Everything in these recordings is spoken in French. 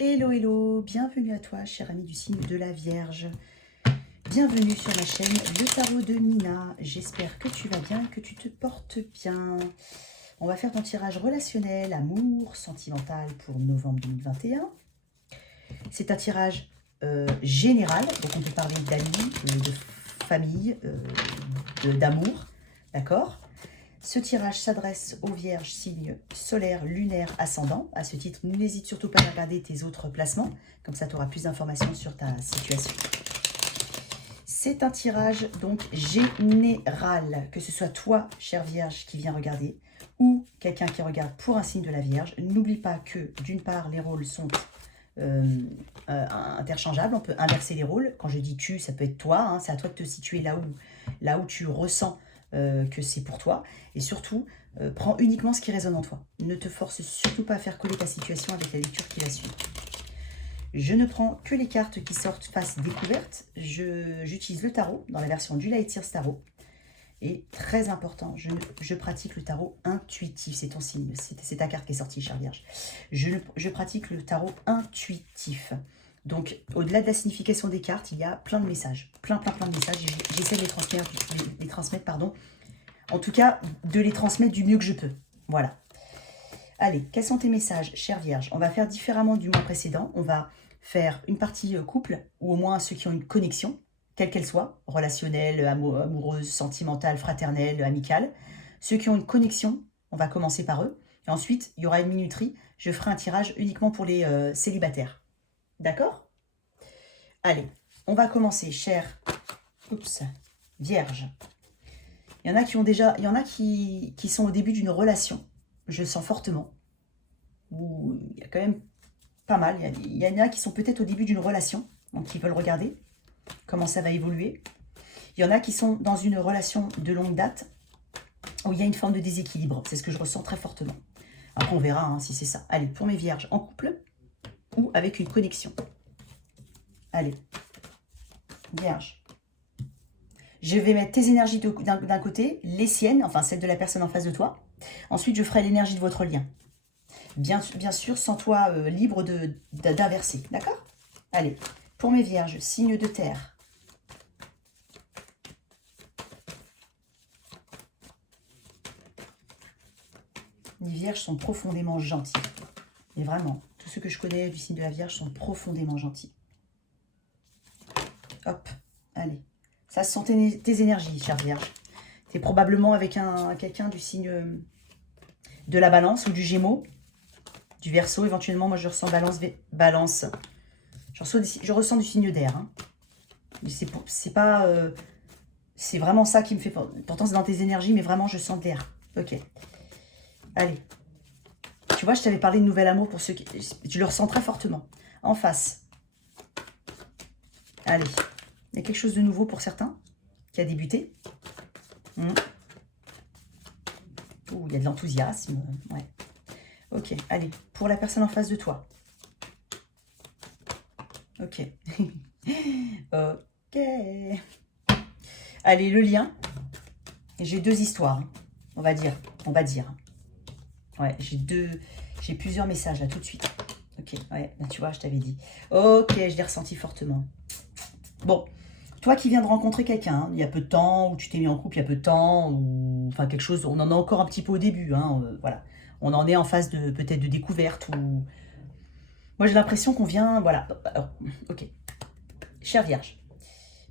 Hello, hello, bienvenue à toi, cher ami du signe de la Vierge. Bienvenue sur ma chaîne Le Tarot de Nina. J'espère que tu vas bien, que tu te portes bien. On va faire ton tirage relationnel, amour, sentimental pour novembre 2021. C'est un tirage général, donc on peut parler d'amis, de famille, d'amour, d'accord ? Ce tirage s'adresse aux vierges signes solaire, lunaire, ascendant. À ce titre, n'hésite surtout pas à regarder tes autres placements. Comme ça, tu auras plus d'informations sur ta situation. C'est un tirage donc général. Que ce soit toi, chère vierge, qui vient regarder, ou quelqu'un qui regarde pour un signe de la vierge. N'oublie pas que, d'une part, les rôles sont interchangeables. On peut inverser les rôles. Quand je dis tu, ça peut être toi. Hein, c'est à toi de te situer là où tu ressens que c'est pour toi. Et surtout, prends uniquement ce qui résonne en toi. Ne te force surtout pas à faire coller ta situation avec la lecture qui va suivre. Je ne prends que les cartes qui sortent face découverte. J'utilise le tarot dans la version du Light Years Tarot. Et très important, je pratique le tarot intuitif. C'est ton signe, c'est ta carte qui est sortie, chère Vierge. Je pratique le tarot intuitif. Donc, au-delà de la signification des cartes, il y a plein de messages. Plein de messages. J'essaie de les transmettre, pardon. En tout cas, de les transmettre du mieux que je peux. Voilà. Allez, quels sont tes messages, chère Vierge? On va faire différemment du mois précédent. On va faire une partie couple, ou au moins ceux qui ont une connexion, quelle qu'elle soit, relationnelle, amoureuse, sentimentale, fraternelle, amicale. Ceux qui ont une connexion, on va commencer par eux. Et ensuite, il y aura une minuterie. Je ferai un tirage uniquement pour les célibataires. D'accord? Allez, on va commencer, chère Vierge. Il y en a qui ont déjà, il y en a qui sont au début d'une relation. Je le sens fortement. Ou il y a quand même pas mal. Il y en a qui sont peut-être au début d'une relation, donc qui veulent regarder comment ça va évoluer. Il y en a qui sont dans une relation de longue date où il y a une forme de déséquilibre. C'est ce que je ressens très fortement. Après, on verra hein, si c'est ça. Allez, pour mes vierges, en couple ou avec une connexion. Allez, vierge. Je vais mettre tes énergies d'un côté, les siennes, enfin celles de la personne en face de toi. Ensuite, je ferai l'énergie de votre lien. Bien sûr, sens-toi libre d'inverser, d'accord? Allez, pour mes vierges, signe de terre. Les vierges sont profondément gentils. Et vraiment, tous ceux que je connais du signe de la vierge sont profondément gentils. Hop, allez. Ça, ce sont tes énergies, chère vierge. Tu es probablement avec quelqu'un du signe de la balance ou du gémeaux, du verseau. Éventuellement, moi, je ressens balance. Je ressens du signe d'air. Hein. C'est pas... c'est vraiment ça qui me fait... Pourtant, c'est dans tes énergies, mais vraiment, je sens de l'air. Ok. Allez. Tu vois, je t'avais parlé de nouvel amour pour ceux qui... Je le ressens très fortement. En face. Allez. Il y a quelque chose de nouveau pour certains qui a débuté. Ouh, il y a de l'enthousiasme. Ouais. Ok, allez. Pour la personne en face de toi. Ok. Ok. Allez, le lien. J'ai deux histoires. On va dire. Ouais, j'ai plusieurs messages là tout de suite. Ok, ouais, là, tu vois, je t'avais dit. Ok, je l'ai ressenti fortement. Bon, toi qui viens de rencontrer quelqu'un, hein, il y a peu de temps, ou tu t'es mis en couple il y a peu de temps, ou enfin quelque chose, on en a encore un petit peu au début, hein, voilà. On en est en phase de peut-être de découverte, ou... Moi j'ai l'impression qu'on vient, voilà. Alors, ok, chère Vierge,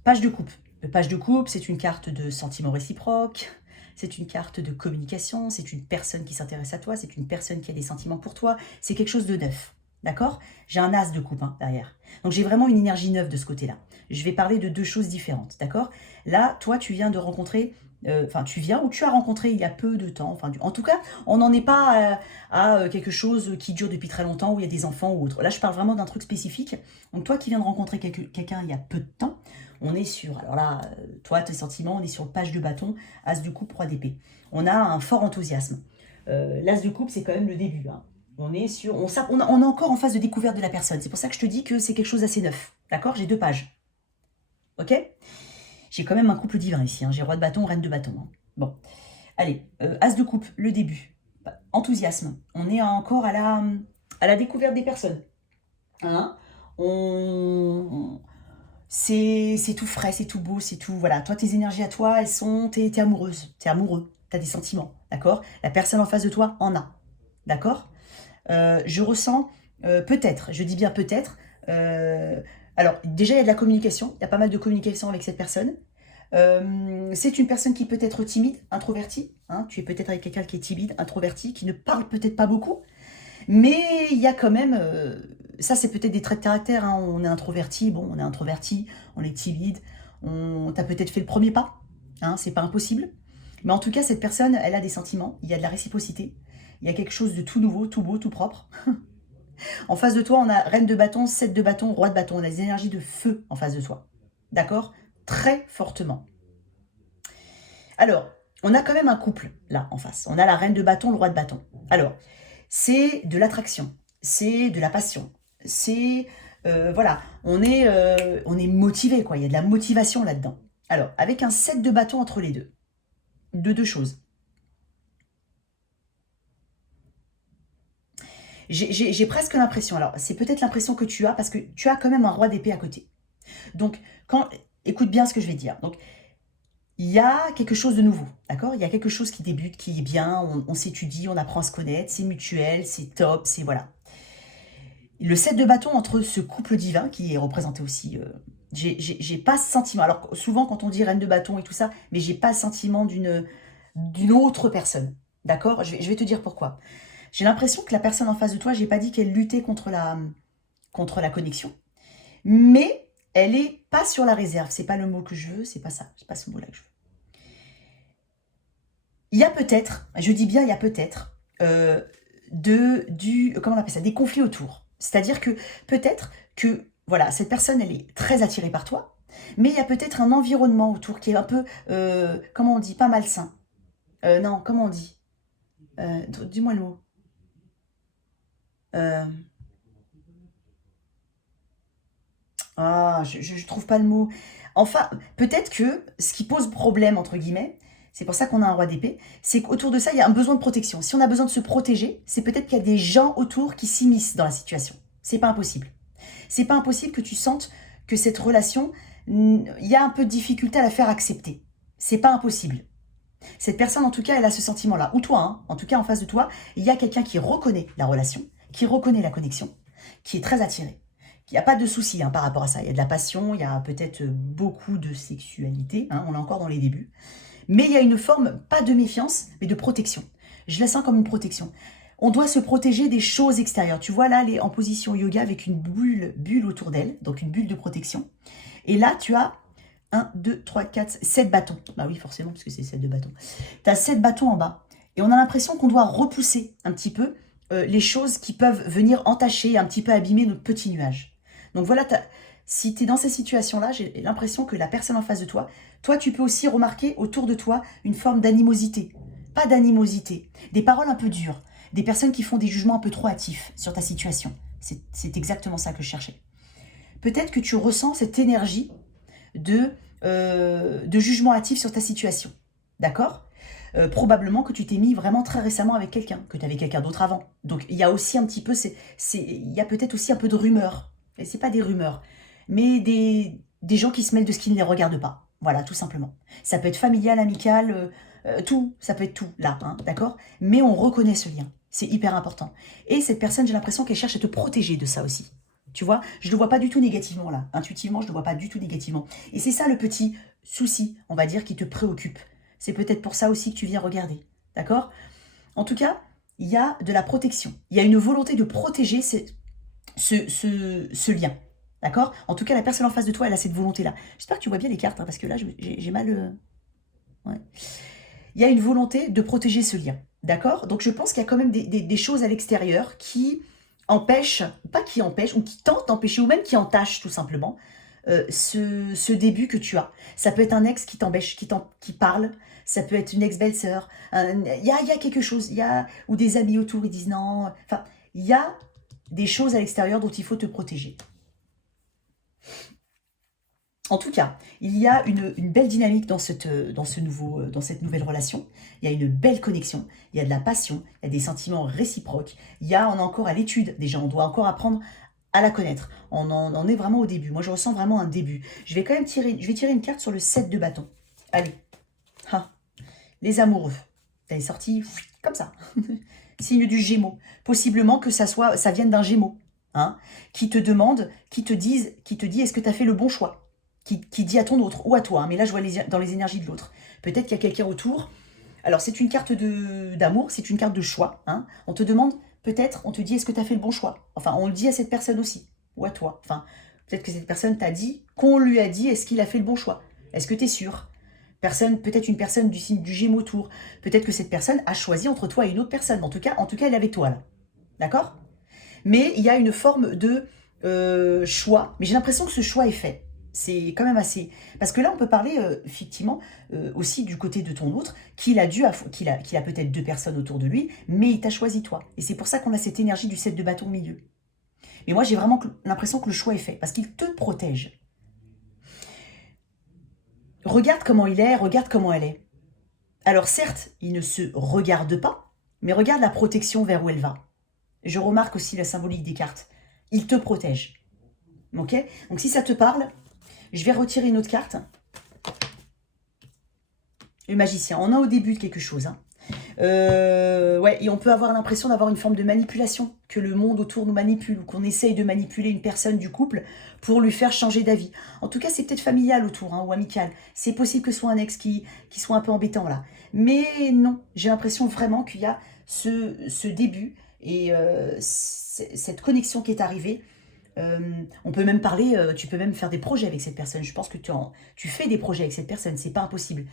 page de coupe. Le page de coupe, c'est une carte de sentiments réciproques, c'est une carte de communication, c'est une personne qui s'intéresse à toi, c'est une personne qui a des sentiments pour toi, c'est quelque chose de neuf. D'accord? J'ai un as de coupe hein, derrière. Donc j'ai vraiment une énergie neuve de ce côté-là. Je vais parler de deux choses différentes. D'accord? Là, toi, tu viens de rencontrer... Enfin, tu viens ou tu as rencontré il y a peu de temps. Enfin, en tout cas, on n'en est pas à quelque chose qui dure depuis très longtemps, où il y a des enfants ou autre. Là, je parle vraiment d'un truc spécifique. Donc toi qui viens de rencontrer quelqu'un il y a peu de temps, on est sur... Alors là, toi, tes sentiments, on est sur page de bâton, as de coupe, roi d'épée. On a un fort enthousiasme. L'as de coupe, c'est quand même le début. Hein. On est encore en phase de découverte de la personne. C'est pour ça que je te dis que c'est quelque chose d'assez neuf. D'accord? J'ai deux pages. Ok? J'ai quand même un couple divin ici. Hein. J'ai roi de bâton, reine de bâton. Hein. Bon. Allez, as de coupe, le début. Enthousiasme. On est encore à la découverte des personnes. Hein, c'est tout frais, c'est tout beau, c'est tout... Voilà, toi, tes énergies à toi, elles sont... T'es amoureuse, t'es amoureux, t'as des sentiments, d'accord? La personne en face de toi en a, d'accord? Je ressens, peut-être, je dis bien peut-être, alors déjà il y a de la communication, il y a pas mal de communication avec cette personne. C'est une personne qui peut être timide, introvertie, hein, tu es peut-être avec quelqu'un qui est timide, introverti, qui ne parle peut-être pas beaucoup, mais il y a quand même, ça c'est peut-être des traits de caractère, hein, on est introverti, bon on est introverti, on est timide, t'as peut-être fait le premier pas, hein, c'est pas impossible, mais en tout cas cette personne elle a des sentiments, il y a de la réciprocité, il y a quelque chose de tout nouveau, tout beau, tout propre. En face de toi, on a reine de bâton, 7 de bâton, roi de bâton. On a des énergies de feu en face de toi. D'accord? Très fortement. Alors, on a quand même un couple, là, en face. On a la reine de bâton, le roi de bâton. Alors, c'est de l'attraction. C'est de la passion. C'est... voilà, on est motivé, quoi. Il y a de la motivation là-dedans. Alors, avec un 7 de bâton entre les deux. Deux choses. J'ai presque l'impression, alors c'est peut-être l'impression que tu as, parce que tu as quand même un roi d'épée à côté. Donc, écoute bien ce que je vais dire. Donc, il y a quelque chose de nouveau, d'accord? Il y a quelque chose qui débute, qui est bien, on s'étudie, on apprend à se connaître, c'est mutuel, c'est top, c'est voilà. Le 7 de bâton entre ce couple divin, qui est représenté aussi, j'ai pas ce sentiment, alors souvent quand on dit reine de bâton et tout ça, mais j'ai pas le sentiment d'une autre personne, d'accord? Je vais te dire pourquoi. J'ai l'impression que la personne en face de toi, j'ai pas dit qu'elle luttait contre la connexion, mais elle est pas sur la réserve. C'est pas le mot que je veux, c'est pas ça. C'est pas ce mot-là que je veux. Il y a peut-être, je dis bien il y a peut-être, comment on appelle ça, des conflits autour. C'est-à-dire que peut-être que, voilà, cette personne, elle est très attirée par toi, mais il y a peut-être un environnement autour qui est un peu, comment on dit, pas malsain. Non, comment on dit? Dis-moi le mot. Euh, je trouve pas le mot. Enfin, peut-être que ce qui pose problème, entre guillemets, c'est pour ça qu'on a un roi d'épée, c'est qu'autour de ça, il y a un besoin de protection. Si on a besoin de se protéger, c'est peut-être qu'il y a des gens autour qui s'immiscent dans la situation. C'est pas impossible. C'est pas impossible que tu sentes que cette relation, il y a un peu de difficulté à la faire accepter. C'est pas impossible. Cette personne, en tout cas, elle a ce sentiment-là. Ou toi, hein, en tout cas, en face de toi, il y a quelqu'un qui reconnaît la relation, qui reconnaît la connexion, qui est très attiré. Il n'y a pas de souci hein, par rapport à ça. Il y a de la passion, il y a peut-être beaucoup de sexualité, hein, on est encore dans les débuts. Mais il y a une forme, pas de méfiance, mais de protection. Je la sens comme une protection. On doit se protéger des choses extérieures. Tu vois là, elle est en position yoga avec une bulle autour d'elle, donc une bulle de protection. Et là, tu as 1, 2, 3, 4, 7 bâtons. Bah oui, forcément, parce que c'est 7 de bâtons. Tu as 7 bâtons en bas. Et on a l'impression qu'on doit repousser un petit peu les choses qui peuvent venir entacher, un petit peu abîmer notre petit nuage. Donc voilà, si tu es dans ces situations-là, j'ai l'impression que la personne en face de toi, toi, tu peux aussi remarquer autour de toi une forme d'animosité. Pas d'animosité, des paroles un peu dures, des personnes qui font des jugements un peu trop hâtifs sur ta situation. C'est exactement ça que je cherchais. Peut-être que tu ressens cette énergie de jugement hâtif sur ta situation. D'accord? Probablement que tu t'es mis vraiment très récemment avec quelqu'un, que tu avais quelqu'un d'autre avant. Donc il y a aussi un petit peu, il y a peut-être aussi un peu de rumeurs. Et c'est pas des rumeurs, mais des gens qui se mêlent de ce qui ne les regarde pas. Voilà, tout simplement. Ça peut être familial, amical, tout, ça peut être tout là, hein, d'accord? Mais on reconnaît ce lien. C'est hyper important. Et cette personne, j'ai l'impression qu'elle cherche à te protéger de ça aussi. Tu vois, je ne le vois pas du tout négativement là. Intuitivement, je ne le vois pas du tout négativement. Et c'est ça le petit souci, on va dire, qui te préoccupe. C'est peut-être pour ça aussi que tu viens regarder. D'accord? En tout cas, il y a de la protection. Il y a une volonté de protéger ce lien. D'accord? En tout cas, la personne en face de toi, elle a cette volonté-là. J'espère que tu vois bien les cartes, hein, parce que là, j'ai mal... ouais. Il y a une volonté de protéger ce lien. D'accord? Donc je pense qu'il y a quand même des choses à l'extérieur qui empêchent, pas qui empêchent, ou qui tentent d'empêcher, ou même qui entachent tout simplement ce début que tu as. Ça peut être un ex qui t'empêche, qui parle, ça peut être une ex-belle-sœur, il y a quelque chose, ou des amis autour, ils disent non, enfin, il y a des choses à l'extérieur dont il faut te protéger. En tout cas, il y a une belle dynamique dans cette nouvelle relation. Il y a une belle connexion, il y a de la passion, il y a des sentiments réciproques. On est encore à l'étude, déjà, on doit encore apprendre à la connaître. On en est vraiment au début. Moi, je ressens vraiment un début. Je vais quand même tirer, je vais tirer une carte sur le 7 de bâton. Allez. Ah, les amoureux. Elle est sortie comme ça. Signe du Gémeaux. Possiblement que ça vienne d'un Gémeaux. Hein, qui te demande, qui te dit est-ce que tu as fait le bon choix, qui dit à ton autre ou à toi, hein, mais là je vois dans les énergies de l'autre. Peut-être qu'il y a quelqu'un autour. Alors c'est une carte d'amour, c'est une carte de choix. Hein. On te demande, peut-être, on te dit est-ce que tu as fait le bon choix. Enfin, on le dit à cette personne aussi, ou à toi. Enfin, peut-être que cette personne t'a dit, qu'on lui a dit est-ce qu'il a fait le bon choix. Est-ce que tu es sûr? Peut-être une personne du signe du Gémeaux autour. Peut-être que cette personne a choisi entre toi et une autre personne. En tout cas, elle est avec toi là. D'accord? Mais il y a une forme de choix. Mais j'ai l'impression que ce choix est fait. C'est quand même assez... Parce que là, on peut parler, effectivement, aussi du côté de ton autre, qu'il a peut-être 2 personnes autour de lui, mais il t'a choisi toi. Et c'est pour ça qu'on a cette énergie du 7 de bâton au milieu. Mais moi, j'ai vraiment l'impression que le choix est fait, parce qu'il te protège. Regarde comment il est, regarde comment elle est. Alors certes, il ne se regarde pas, mais regarde la protection vers où elle va. Je remarque aussi la symbolique des cartes. Il te protège. Ok? Donc si ça te parle, je vais retirer une autre carte. Le magicien. On est au début de quelque chose. Hein. Ouais, et on peut avoir l'impression d'avoir une forme de manipulation, que le monde autour nous manipule, ou qu'on essaye de manipuler une personne du couple pour lui faire changer d'avis. En tout cas, c'est peut-être familial autour, hein, ou amical. C'est possible que ce soit un ex qui soit un peu embêtant, là. Mais non, j'ai l'impression vraiment qu'il y a ce début et cette connexion qui est arrivée. On peut même parler, tu peux même faire des projets avec cette personne. Je pense que tu fais des projets avec cette personne, c'est pas impossible.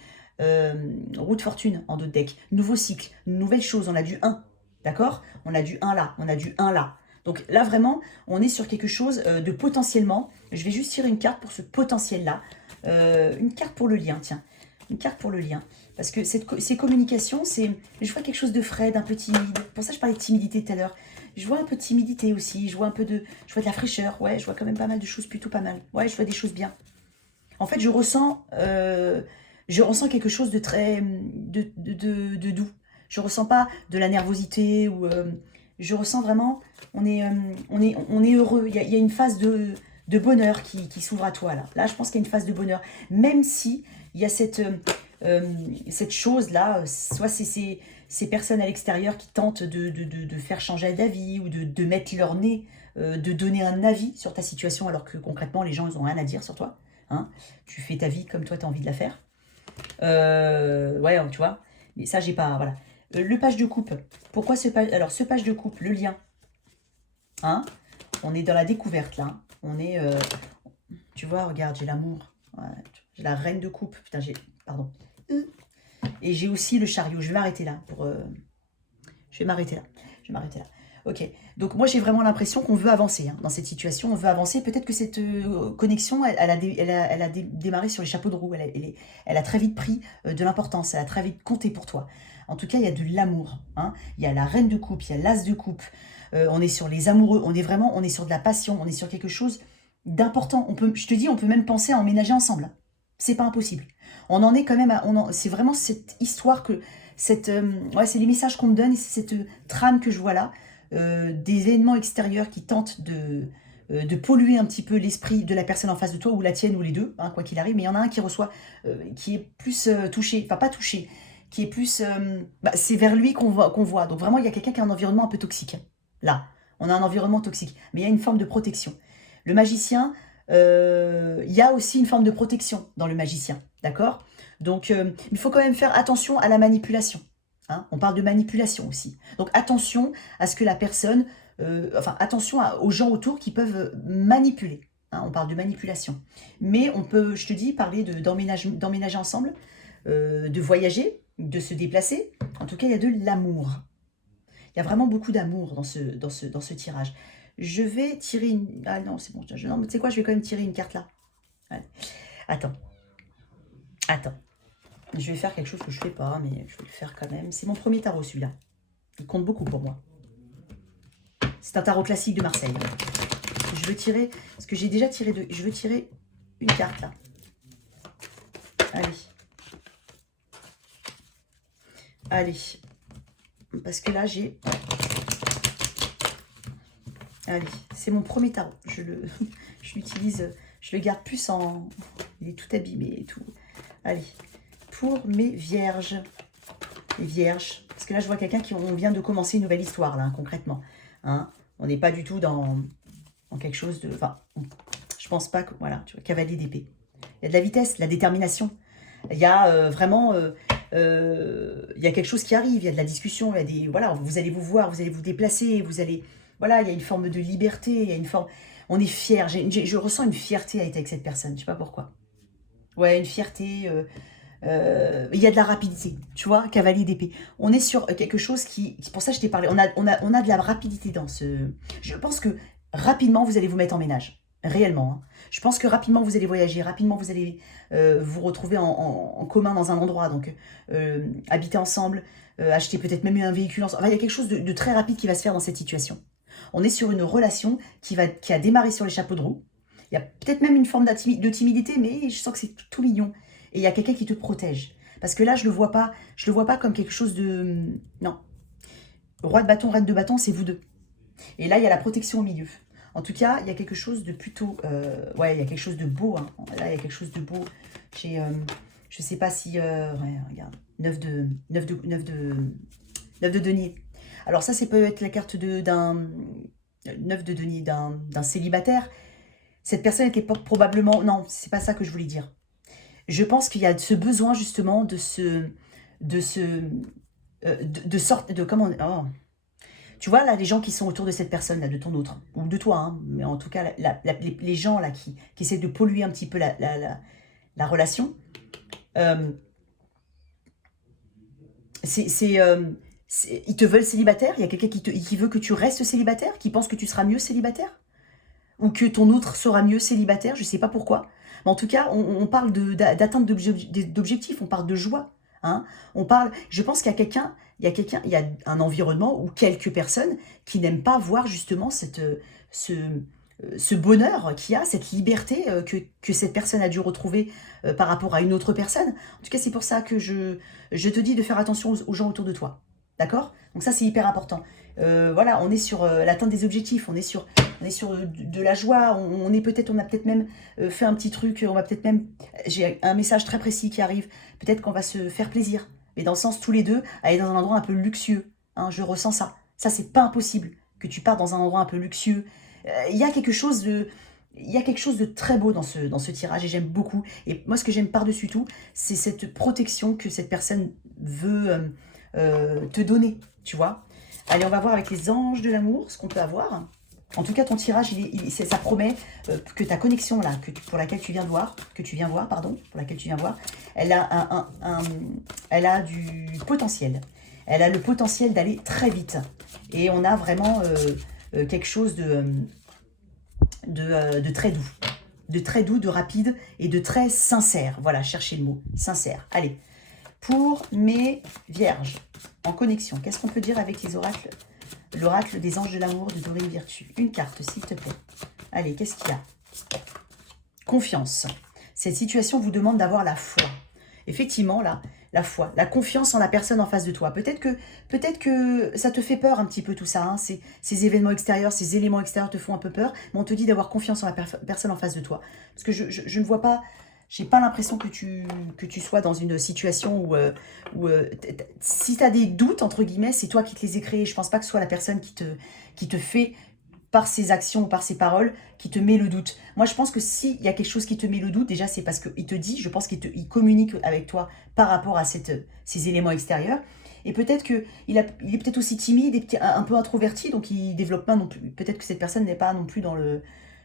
Roue de fortune en d'autres decks. Nouveau cycle, nouvelle chose, on a du 1. D'accord? On a du 1 là, on a du 1 là. Donc là, vraiment, on est sur quelque chose de potentiellement. Je vais juste tirer une carte pour ce potentiel-là. Une carte pour le lien, tiens. Une carte pour le lien. Parce que ces communications, je vois quelque chose de frais, d'un peu timide. Pour ça, je parlais de timidité tout à l'heure. Je vois un peu de timidité aussi. Je vois de la fraîcheur. Ouais, je vois quand même pas mal de choses, plutôt pas mal. Ouais, je vois des choses bien. En fait, je ressens quelque chose de très de doux. Je ressens pas de la nervosité ou je ressens vraiment on est heureux. Il y a une phase de bonheur qui s'ouvre à toi là. Là, je pense qu'il y a une phase de bonheur, même si il y a cette chose là, soit c'est ces personnes à l'extérieur qui tentent de faire changer d'avis ou de mettre leur nez, de donner un avis sur ta situation alors que concrètement les gens ils ont rien à dire sur toi. Hein, tu fais ta vie comme toi tu as envie de la faire. Ouais, tu vois. Mais ça, j'ai pas... Voilà. Le page de coupe. Pourquoi ce page... Alors, ce page de coupe, le lien. Hein, on est dans la découverte, là. On est... tu vois, regarde, j'ai l'amour. Ouais, j'ai la reine de coupe. Putain, j'ai... Pardon. Et j'ai aussi le chariot. Je vais m'arrêter là. Je vais m'arrêter là. Ok, donc moi j'ai vraiment l'impression qu'on veut avancer hein, dans cette situation, on veut avancer. Peut-être que cette connexion, elle a démarré sur les chapeaux de roue, elle a très vite pris de l'importance, elle a très vite compté pour toi. En tout cas, il y a de l'amour, hein. Il y a la reine de coupe, il y a l'as de coupe, on est sur les amoureux, on est sur de la passion, on est sur quelque chose d'important. Je te dis, on peut même penser à emménager ensemble. C'est pas impossible. On en est quand même c'est vraiment cette histoire que... c'est les messages qu'on me donne et c'est cette trame que je vois là. Des événements extérieurs qui tentent de polluer un petit peu l'esprit de la personne en face de toi, ou la tienne, ou les deux, hein, quoi qu'il arrive, mais il y en a un qui reçoit, qui est plus touché, enfin pas touché, qui est plus... c'est vers lui qu'on voit. Donc vraiment, il y a quelqu'un qui a un environnement un peu toxique. Là, on a un environnement toxique, mais il y a une forme de protection. Le magicien, il y a aussi une forme de protection dans le magicien, d'accord? Donc, il faut quand même faire attention à la manipulation. Hein, on parle de manipulation aussi. Donc attention à ce que la personne, attention aux gens autour qui peuvent manipuler. Hein, on parle de manipulation. Mais on peut, je te dis, parler d'emménager ensemble, de voyager, de se déplacer. En tout cas, il y a de l'amour. Il y a vraiment beaucoup d'amour dans ce tirage. Je vais tirer une... Ah non, c'est bon. Non, mais tu sais quoi, je vais quand même tirer une carte là. Allez. Attends. Je vais faire quelque chose que je ne fais pas, mais je vais le faire quand même. C'est mon premier tarot, celui-là. Il compte beaucoup pour moi. C'est un tarot classique de Marseille. Je veux tirer, parce que j'ai déjà tiré deux. Je veux tirer une carte, là. Allez. Parce que là, j'ai... Allez, c'est mon premier tarot. Je l'utilise, je le garde plus en... Il est tout abîmé et tout. Allez, pour mes vierges. Les vierges. Parce que là, je vois quelqu'un on vient de commencer une nouvelle histoire, là, hein, concrètement. Hein, on n'est pas du tout dans quelque chose de... Enfin, je pense pas que... Voilà, tu vois, cavalier d'épée. Il y a de la vitesse, de la détermination. Il y a vraiment... il y a quelque chose qui arrive, il y a de la discussion, il y a des... Voilà, vous allez vous voir, vous allez vous déplacer, vous allez... Voilà, il y a une forme de liberté, il y a une forme... On est fiers, je ressens une fierté à être avec cette personne, je ne sais pas pourquoi. Ouais, une fierté... il y a de la rapidité, tu vois, cavalier d'épée. On est sur quelque chose qui... C'est pour ça que je t'ai parlé. On a de la rapidité dans ce... Je pense que rapidement, vous allez vous mettre en ménage. Réellement. Hein. Je pense que rapidement, vous allez voyager. Rapidement, vous allez vous retrouver en commun dans un endroit. Donc, habiter ensemble, acheter peut-être même un véhicule ensemble. Enfin, il y a quelque chose de très rapide qui va se faire dans cette situation. On est sur une relation qui a démarré sur les chapeaux de roue. Il y a peut-être même une forme de timidité, mais je sens que c'est tout mignon. Et il y a quelqu'un qui te protège. Parce que là, je le vois pas comme quelque chose de... Non. Roi de bâton, reine de bâton, c'est vous deux. Et là, il y a la protection au milieu. En tout cas, il y a quelque chose de plutôt... ouais, il y a quelque chose de beau. Hein. Là, il y a quelque chose de beau. Je sais pas si... ouais, regarde. 9 de denier. Alors ça, c'est peut être la carte d'un... 9 de denier d'un célibataire. Cette personne était probablement... Non, c'est pas ça que je voulais dire. Je pense qu'il y a ce besoin justement de comment, oh. Tu vois là les gens qui sont autour de cette personne là, de ton autre ou de toi, hein, mais en tout cas les gens là qui essaient de polluer un petit peu la relation. Ils te veulent célibataire. Il y a quelqu'un qui veut que tu restes célibataire, qui pense que tu seras mieux célibataire ou que ton autre sera mieux célibataire. Je sais pas pourquoi. Mais en tout cas, on parle d'atteinte d'objectifs, on parle de joie. Hein. On parle, je pense qu'il y a quelqu'un, il y a un environnement ou quelques personnes qui n'aiment pas voir justement ce bonheur qu'il y a, cette liberté que cette personne a dû retrouver par rapport à une autre personne. En tout cas, c'est pour ça que je te dis de faire attention aux gens autour de toi. D'accord? Donc ça, c'est hyper important. Voilà, on est sur l'atteinte des objectifs, on est sur de la joie, on a peut-être même fait un petit truc, on va peut-être même... J'ai un message très précis qui arrive, peut-être qu'on va se faire plaisir, mais dans le sens tous les deux, aller dans un endroit un peu luxueux, hein, je ressens ça. Ça, c'est pas impossible, que tu partes dans un endroit un peu luxueux. Il y a quelque chose de très beau dans ce tirage et j'aime beaucoup. Et moi, ce que j'aime par-dessus tout, c'est cette protection que cette personne veut te donner, tu vois. Allez, on va voir avec les anges de l'amour ce qu'on peut avoir. En tout cas, ton tirage, ça promet que ta connexion là, pour laquelle tu viens voir, elle a du potentiel. Elle a le potentiel d'aller très vite. Et on a vraiment quelque chose de très doux. De très doux, de rapide et de très sincère. Voilà, cherchez le mot. Sincère. Allez. Pour mes vierges, en connexion, qu'est-ce qu'on peut dire avec les oracles? L'oracle des anges de l'amour de Dorine Virtue. Une carte, s'il te plaît. Allez, qu'est-ce qu'il y a? Confiance. Cette situation vous demande d'avoir la foi. Effectivement, là, la foi, la confiance en la personne en face de toi. Peut-être que ça te fait peur un petit peu tout ça. Hein. Ces événements extérieurs, ces éléments extérieurs te font un peu peur. Mais on te dit d'avoir confiance en la personne en face de toi. Parce que je ne vois pas... J'ai pas l'impression que tu sois dans une situation où si tu as des doutes, entre guillemets, c'est toi qui te les ai créés. Je pense pas que ce soit la personne qui te fait, par ses actions ou par ses paroles, qui te met le doute. Moi, je pense que s'il y a quelque chose qui te met le doute, déjà, c'est parce qu'il te dit, je pense qu'il communique avec toi par rapport à ces éléments extérieurs. Et peut-être qu'il est peut-être aussi timide et un peu introverti, donc il développe pas non plus. Peut-être que cette personne n'est pas non plus dans le...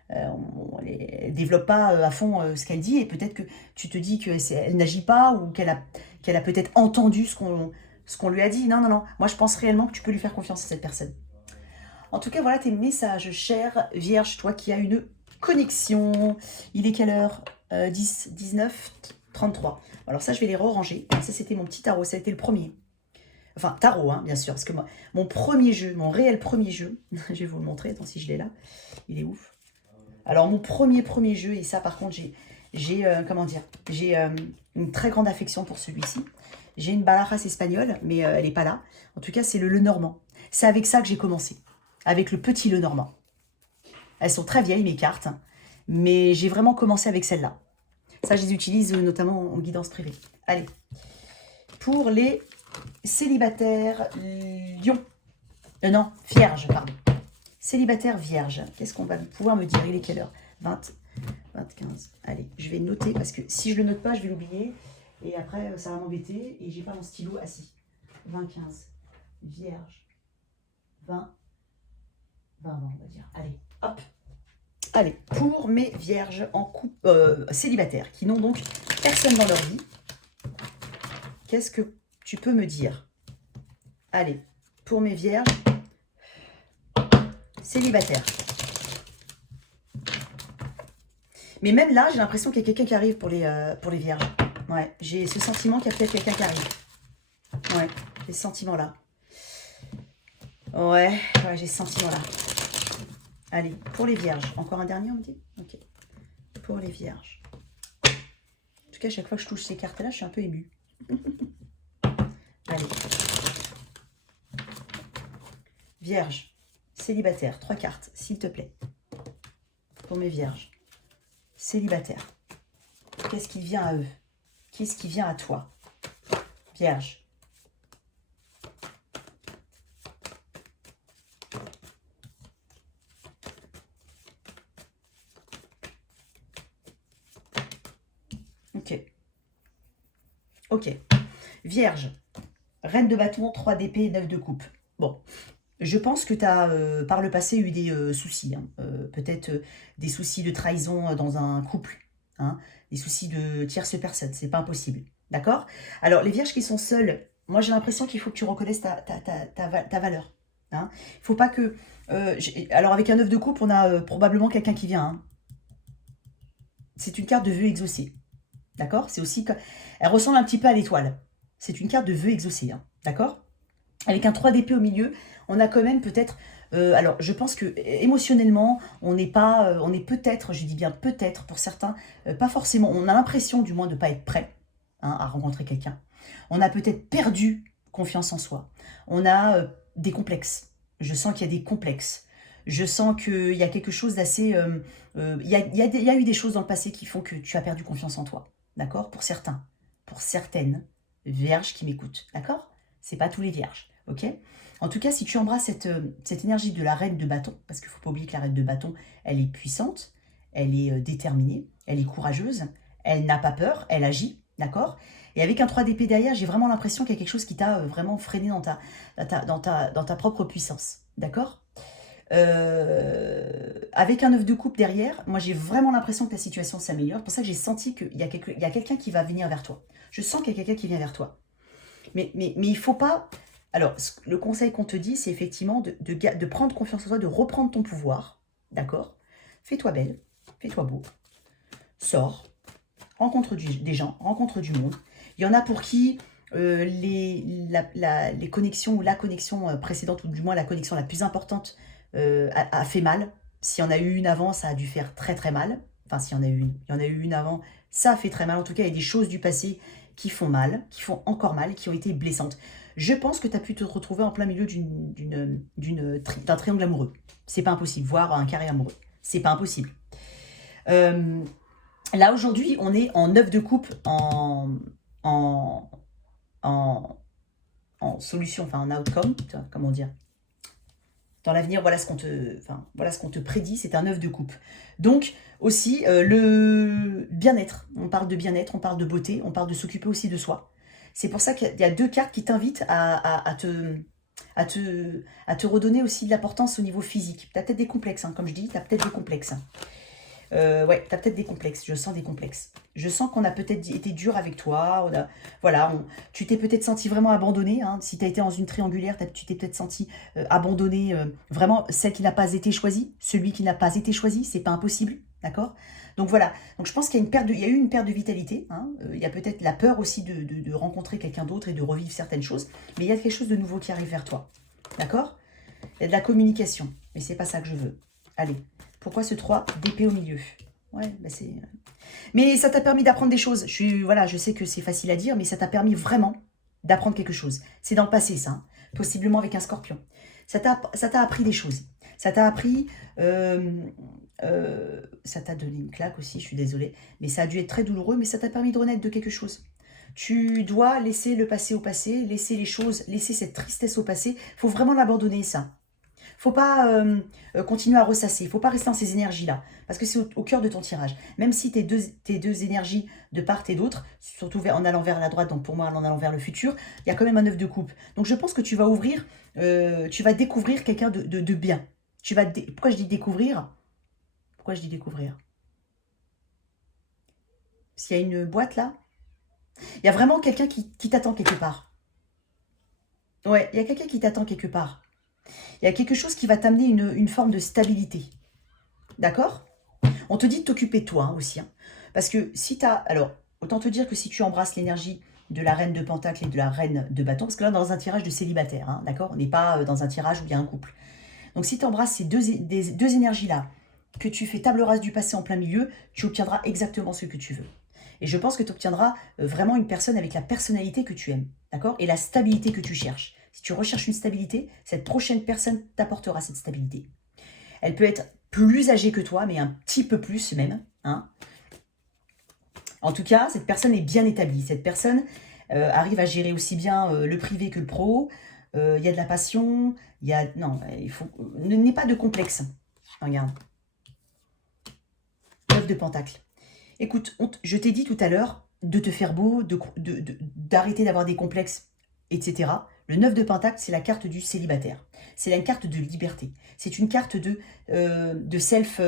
elle ne développe pas à fond ce qu'elle dit et peut-être que tu te dis qu'elle n'agit pas ou qu'elle a peut-être entendu ce qu'on lui a dit. Non, non, non. Moi, je pense réellement que tu peux lui faire confiance à cette personne. En tout cas, voilà tes messages, chère Vierge, toi qui as une connexion. Il est quelle heure 10, 19, 33. Alors ça, je vais les ranger. Ça, c'était mon petit tarot. Ça a été le premier. Enfin, tarot, hein, bien sûr. Parce que moi, mon premier jeu, mon réel premier jeu, je vais vous le montrer. Attends, si je l'ai là. Il est ouf. Alors, mon premier jeu, et ça, par contre, j'ai une très grande affection pour celui-ci. J'ai une barajas espagnole, mais elle n'est pas là. En tout cas, c'est le Lenormand. C'est avec ça que j'ai commencé. Avec le petit Lenormand. Elles sont très vieilles, mes cartes. Mais j'ai vraiment commencé avec celles-là. Ça, je les utilise notamment en guidance privée. Allez. Pour les célibataires lion. Non, vierge, pardon. Célibataire vierge. Qu'est-ce qu'on va pouvoir me dire? Il est quelle heure? 20, 25. Allez, je vais noter parce que si je le note pas, je vais l'oublier. Et après, ça va m'embêter. Et j'ai pas mon stylo assis. 25. Vierge. 20. 20, on va dire. Allez, hop. Allez, pour mes vierges en couple célibataires qui n'ont donc personne dans leur vie, qu'est-ce que tu peux me dire? Allez, pour mes vierges célibataires. Mais même là, j'ai l'impression qu'il y a quelqu'un qui arrive pour les vierges. Ouais, j'ai ce sentiment qu'il y a peut-être quelqu'un qui arrive. Ouais, j'ai ce sentiment-là. Ouais, j'ai ce sentiment-là. Allez, pour les vierges. Encore un dernier, on me dit? Ok. Pour les vierges. En tout cas, à chaque fois que je touche ces cartes-là, je suis un peu émue. Allez. Vierge. Célibataire. 3 cartes, s'il te plaît. Pour mes vierges. Célibataire. Qu'est-ce qui vient à eux? Qu'est-ce qui vient à toi? Vierge. Ok. Ok. Vierge. Reine de bâton, 3 d'épée, 9 de coupe. Bon. Je pense que tu as, par le passé, eu des soucis. Hein. Peut-être des soucis de trahison dans un couple. Hein. Des soucis de tierce personne. C'est pas impossible. D'accord? Alors, les vierges qui sont seules, moi, j'ai l'impression qu'il faut que tu reconnaisses ta valeur. Hein. Il faut pas que... alors, avec un 9 de coupe, on a probablement quelqu'un qui vient. Hein. C'est une carte de vœux exaucés. D'accord? C'est aussi... Elle ressemble un petit peu à l'étoile. C'est une carte de vœux exaucés. Hein. D'accord? Avec un 3 d'épée au milieu, on a quand même peut-être... alors, je pense que émotionnellement, on n'est pas... on est peut-être, je dis bien peut-être, pour certains, pas forcément... On a l'impression, du moins, de ne pas être prêt hein, à rencontrer quelqu'un. On a peut-être perdu confiance en soi. On a des complexes. Je sens qu'il y a des complexes. Je sens qu'il y a quelque chose d'assez... il y a eu des choses dans le passé qui font que tu as perdu confiance en toi. D'accord? Pour certains. Pour certaines vierges qui m'écoutent. D'accord? C'est pas tous les vierges, ok? En tout cas, si tu embrasses cette énergie de la reine de bâton, parce qu'il ne faut pas oublier que la reine de bâton, elle est puissante, elle est déterminée, elle est courageuse, elle n'a pas peur, elle agit, d'accord? Et avec un 3 d'épée derrière, j'ai vraiment l'impression qu'il y a quelque chose qui t'a vraiment freiné dans ta propre puissance, d'accord? Avec un 9 de coupe derrière, moi j'ai vraiment l'impression que ta situation s'améliore. C'est pour ça que j'ai senti qu'il y a quelqu'un qui va venir vers toi. Je sens qu'il y a quelqu'un qui vient vers toi. Mais il ne faut pas... Alors, le conseil qu'on te dit, c'est effectivement de prendre confiance en toi, de reprendre ton pouvoir. D'accord? Fais-toi belle, fais-toi beau. Sors, rencontre des gens, rencontre du monde. Il y en a pour qui les connexions ou la connexion précédente, ou du moins la connexion la plus importante, a fait mal. S'il y en a eu une avant, ça a dû faire très très mal. Enfin, s'il y en a eu une, il y en a eu une avant, ça a fait très mal. En tout cas, il y a des choses du passé qui font mal, qui font encore mal, qui ont été blessantes. Je pense que tu as pu te retrouver en plein milieu d'un triangle amoureux. C'est pas impossible, voire un carré amoureux. C'est pas impossible. Là, aujourd'hui, on est en 9 de coupe en solution, enfin en outcome, comment dire. Dans l'avenir, voilà ce qu'on te prédit, c'est un 9 de coupe. Donc, aussi, le bien-être. On parle de bien-être, on parle de beauté, on parle de s'occuper aussi de soi. C'est pour ça qu'il y a 2 cartes qui t'invitent à te redonner aussi de l'importance au niveau physique. Tu as peut-être des complexes, hein, comme je dis, tu as peut-être des complexes. Ouais, tu as peut-être des complexes, je sens des complexes. Je sens qu'on a peut-être été dur avec toi, tu t'es peut-être senti vraiment abandonné. Hein. Si tu as été dans une triangulaire, tu t'es peut-être senti abandonné, vraiment celle qui n'a pas été choisie, celui qui n'a pas été choisi, c'est pas impossible, d'accord? Donc voilà, donc je pense qu'il y a eu une perte de vitalité, hein. Il y a peut-être la peur aussi de rencontrer quelqu'un d'autre et de revivre certaines choses, mais il y a quelque chose de nouveau qui arrive vers toi, d'accord? Il y a de la communication, mais c'est pas ça que je veux. Allez. Pourquoi ce 3 d'épée au milieu? Ouais, bah c'est... Mais ça t'a permis d'apprendre des choses. Je sais que c'est facile à dire, mais ça t'a permis vraiment d'apprendre quelque chose. C'est dans le passé, ça. Hein. Possiblement avec un scorpion. Ça t'a appris des choses. Ça t'a appris, ça t'a donné une claque aussi, je suis désolée, mais ça a dû être très douloureux, mais ça t'a permis de renaître de quelque chose. Tu dois laisser le passé au passé, laisser les choses, laisser cette tristesse au passé. Il faut vraiment l'abandonner, ça. Faut pas continuer à ressasser, il faut pas rester dans ces énergies-là, parce que c'est au cœur de ton tirage. Même si tes deux énergies de part et d'autre, surtout en allant vers la droite, donc pour moi en allant vers le futur, il y a quand même un œuf de coupe. Donc je pense que tu vas ouvrir, tu vas découvrir quelqu'un de bien. Pourquoi je dis découvrir? Pourquoi je dis découvrir? Parce qu'il y a une boîte là, il y a vraiment quelqu'un qui t'attend quelque part. Ouais, il y a quelqu'un qui t'attend quelque part. Il y a quelque chose qui va t'amener une forme de stabilité. D'accord? On te dit de t'occuper de toi aussi. Hein. Parce que si tu as... Alors, autant te dire que si tu embrasses l'énergie de la reine de Pentacle et de la reine de bâton, parce que là, dans un tirage de célibataire, hein, d'accord? On n'est pas dans un tirage où il y a un couple. Donc, si tu embrasses ces deux énergies-là, que tu fais table rase du passé en plein milieu, tu obtiendras exactement ce que tu veux. Et je pense que tu obtiendras vraiment une personne avec la personnalité que tu aimes, d'accord? Et la stabilité que tu cherches. Si tu recherches une stabilité, cette prochaine personne t'apportera cette stabilité. Elle peut être plus âgée que toi, mais un petit peu plus même. Hein. En tout cas, cette personne est bien établie. Cette personne arrive à gérer aussi bien le privé que le pro. Il y a de la passion. Il y a... Non, il faut... N'aie pas de complexe. Regarde. 9 de pentacle. Écoute, je t'ai dit tout à l'heure de te faire beau, d'arrêter d'avoir des complexes, etc. Le 9 de pentacle, c'est la carte du célibataire. C'est la carte de liberté. C'est une carte de self...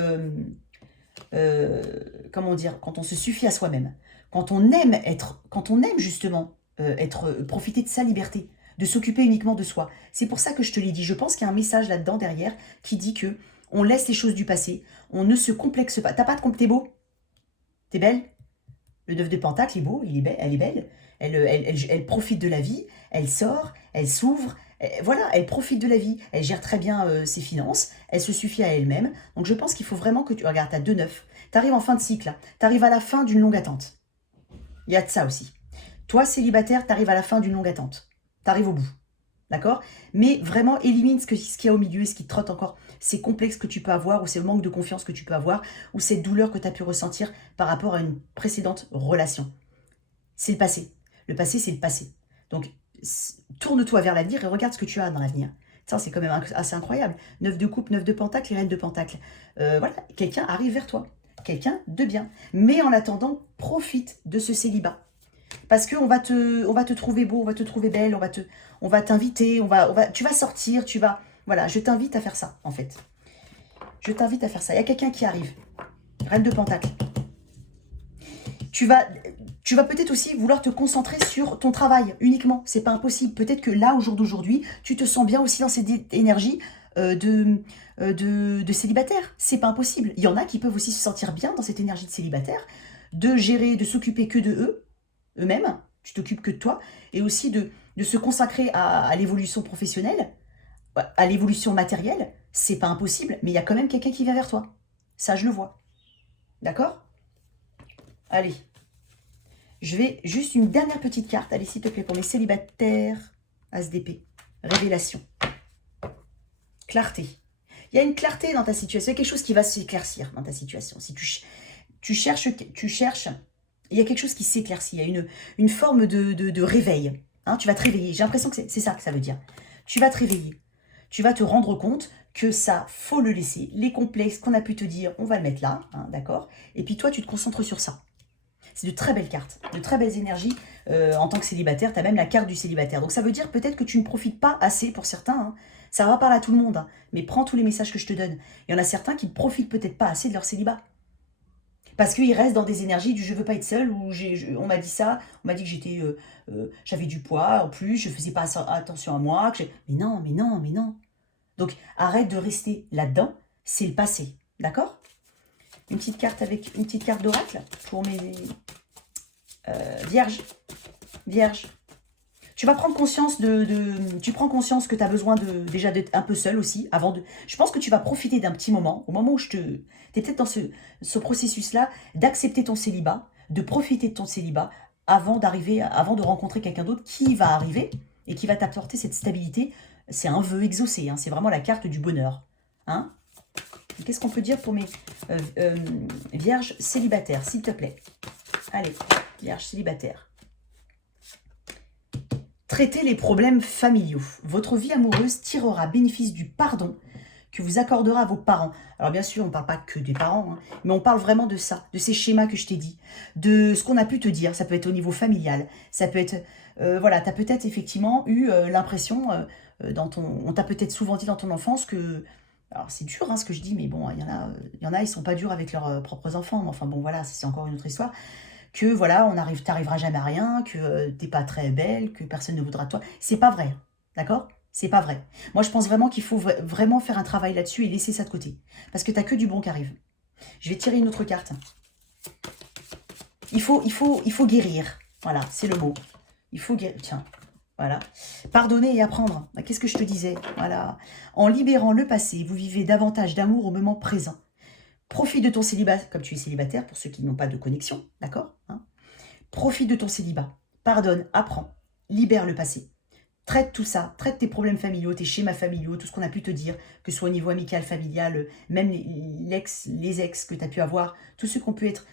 comment dire? Quand on se suffit à soi-même. Quand on aime justement profiter de sa liberté, de s'occuper uniquement de soi. C'est pour ça que je te l'ai dit. Je pense qu'il y a un message là-dedans derrière qui dit que on laisse les choses du passé, on ne se complexe pas. T'as pas de compte, t'es beau? T'es belle? Le 9 de pentacle est beau, elle est belle. Elle profite de la vie, elle sort, elle s'ouvre. Voilà, elle profite de la vie. Elle gère très bien ses finances, elle se suffit à elle-même. Donc je pense qu'il faut vraiment que tu... Regarde, tu as 2 9. Tu arrives en fin de cycle, tu arrives à la fin d'une longue attente. Il y a de ça aussi. Toi, célibataire, tu arrives à la fin d'une longue attente. Tu arrives au bout. D'accord? Mais vraiment, élimine ce qu'il y a au milieu, ce qui te trotte encore, ces complexes que tu peux avoir, ou ces manques de confiance que tu peux avoir, ou cette douleur que tu as pu ressentir par rapport à une précédente relation. C'est le passé. Le passé, c'est le passé. Donc, tourne-toi vers l'avenir et regarde ce que tu as dans l'avenir. Ça, c'est quand même assez incroyable. 9 de coupe, 9 de pentacle et reine de pentacle. Voilà, quelqu'un arrive vers toi. Quelqu'un de bien. Mais en attendant, profite de ce célibat. Parce qu'on va te trouver beau, on va te trouver belle, on va t'inviter, tu vas sortir, Voilà, je t'invite à faire ça, en fait. Je t'invite à faire ça. Il y a quelqu'un qui arrive. Reine de pentacle. Tu vas peut-être aussi vouloir te concentrer sur ton travail uniquement. C'est pas impossible. Peut-être que là, au jour d'aujourd'hui, tu te sens bien aussi dans cette énergie de célibataire. C'est pas impossible. Il y en a qui peuvent aussi se sentir bien dans cette énergie de célibataire, de gérer, de s'occuper que de eux-mêmes. Tu t'occupes que de toi. Et aussi de se consacrer à l'évolution professionnelle, à l'évolution matérielle. C'est pas impossible, mais il y a quand même quelqu'un qui vient vers toi. Ça, je le vois. D'accord ? Allez. Je vais juste une dernière petite carte. Allez, s'il te plaît, pour les célibataires. As d'épée. Révélation. Clarté. Il y a une clarté dans ta situation. Il y a quelque chose qui va s'éclaircir dans ta situation. Si tu cherches, il y a quelque chose qui s'éclaircit. Il y a une forme de réveil. Hein, tu vas te réveiller. J'ai l'impression que c'est ça que ça veut dire. Tu vas te réveiller. Tu vas te rendre compte que ça, faut le laisser. Les complexes qu'on a pu te dire, on va le mettre là. Hein, d'accord? Et puis toi, tu te concentres sur ça. C'est de très belles cartes, de très belles énergies. En tant que célibataire, tu as même la carte du célibataire. Donc ça veut dire peut-être que tu ne profites pas assez pour certains. Hein. Ça va parler à tout le monde. Hein. Mais prends tous les messages que je te donne. Il y en a certains qui ne profitent peut-être pas assez de leur célibat. Parce qu'ils restent dans des énergies du je veux pas être seul, ou on m'a dit ça, on m'a dit que j'avais du poids, en plus, je faisais pas attention à moi. Mais non, mais non, mais non. Donc arrête de rester là-dedans, c'est le passé. D'accord ? Une petite carte avec une petite carte d'oracle pour mes vierges. Vierges. Tu vas prendre conscience tu prends conscience que tu as besoin déjà d'être un peu seul aussi. Je pense que tu vas profiter d'un petit moment, au moment où tu es peut-être dans ce processus-là, d'accepter ton célibat, de profiter de ton célibat avant de rencontrer quelqu'un d'autre qui va arriver et qui va t'apporter cette stabilité. C'est un vœu exaucé, hein, c'est vraiment la carte du bonheur. Hein? Qu'est-ce qu'on peut dire pour mes vierges célibataires, s'il te plaît? Allez, vierges célibataires. Traitez les problèmes familiaux. Votre vie amoureuse tirera bénéfice du pardon que vous accordera à vos parents. Alors bien sûr, on ne parle pas que des parents, hein, mais on parle vraiment de ça, de ces schémas que je t'ai dit, de ce qu'on a pu te dire. Ça peut être au niveau familial, ça peut être... voilà, tu as peut-être effectivement eu l'impression, on t'a peut-être souvent dit dans ton enfance que... Alors c'est dur ce que je dis, mais bon, il y en a, ils sont pas durs avec leurs propres enfants. Mais enfin bon, voilà, c'est encore une autre histoire. Que voilà, t'arriveras jamais à rien, que t'es pas très belle, que personne ne voudra de toi. C'est pas vrai, d'accord? C'est pas vrai. Moi, je pense vraiment qu'il faut vraiment faire un travail là-dessus et laisser ça de côté. Parce que t'as que du bon qui arrive. Je vais tirer une autre carte. Il faut guérir. Voilà, c'est le mot. Il faut guérir. Tiens, voilà. Pardonner et apprendre. Qu'est-ce que je te disais? Voilà. En libérant le passé, vous vivez davantage d'amour au moment présent. Profite de ton célibat, comme tu es célibataire, pour ceux qui n'ont pas de connexion, d'accord, hein? Profite de ton célibat. Pardonne, apprends. Libère le passé. Traite tout ça, traite tes problèmes familiaux, tes schémas familiaux, tout ce qu'on a pu te dire, que ce soit au niveau amical, familial, même les ex que tu as pu avoir, tous ceux qui ont pu être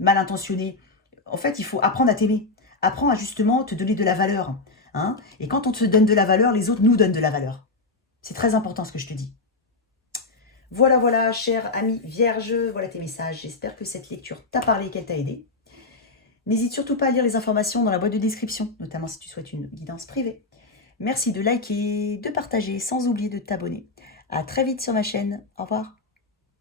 mal intentionnés. En fait, il faut apprendre à t'aimer. Apprends à justement te donner de la valeur. Hein, et quand on te donne de la valeur, les autres nous donnent de la valeur. C'est très important ce que je te dis. Voilà, voilà, cher ami vierge, voilà tes messages. J'espère que cette lecture t'a parlé et qu'elle t'a aidé. N'hésite surtout pas à lire les informations dans la boîte de description, notamment si tu souhaites une guidance privée. Merci de liker, de partager, sans oublier de t'abonner. À très vite sur ma chaîne. Au revoir.